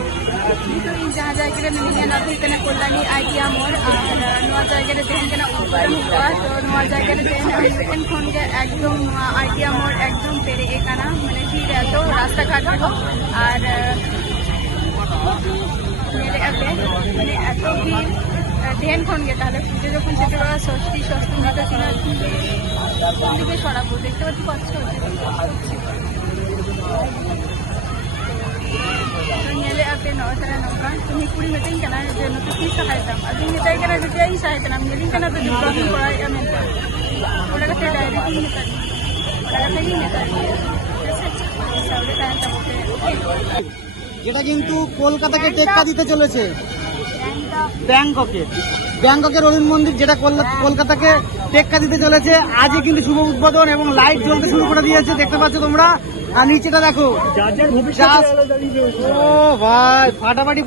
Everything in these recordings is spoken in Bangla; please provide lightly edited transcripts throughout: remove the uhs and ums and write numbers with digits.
जहाँ जगह मिनिया अभी कल्याणी आइडिया मोड़ और जगह तेहन उपरम हुआ तो जगह तेहन खन एकदम आइडिया मोड़ एकदम पेरे माने भीड़ तो रास्ता घाट और माने एत भीड़ तेहन खन पुजो जो सेटे षष्ठी षष्ठी दिखे सराबो देखते पाচ্ছ nyele ape no tara no kan tumi kuri meeting kana je no tu sahayta adi metai kana je ai sahayta nam meeting kana to problem pora ya men ola ka direct ni metai ola ka ni metai saure ta ta যেটা কিন্তু কলকাতাকে টেক্কা দিতে চলেছে ব্যাংককের অরুণ মন্দির যেটা কলকাতাকে টেক্কা দিতে চলেছে আজই কিন্তু শুভ উদ্বোধন এবং লাইট জ্বলতে শুরু করে দিয়েছে দেখতে পাচ্ছ তোমরা আর নিচেটা দেখো ও ভাই ফাটাফাটি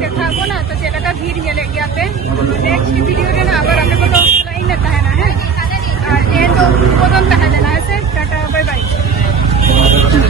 देखा ना तो चलका भीड़ मिले गया नेक्स्ट वीडियो ना अगर आपको तो लाइन लेता है ना है ये तो उद्बोधन कहा जाना है टाटा बाय बाय।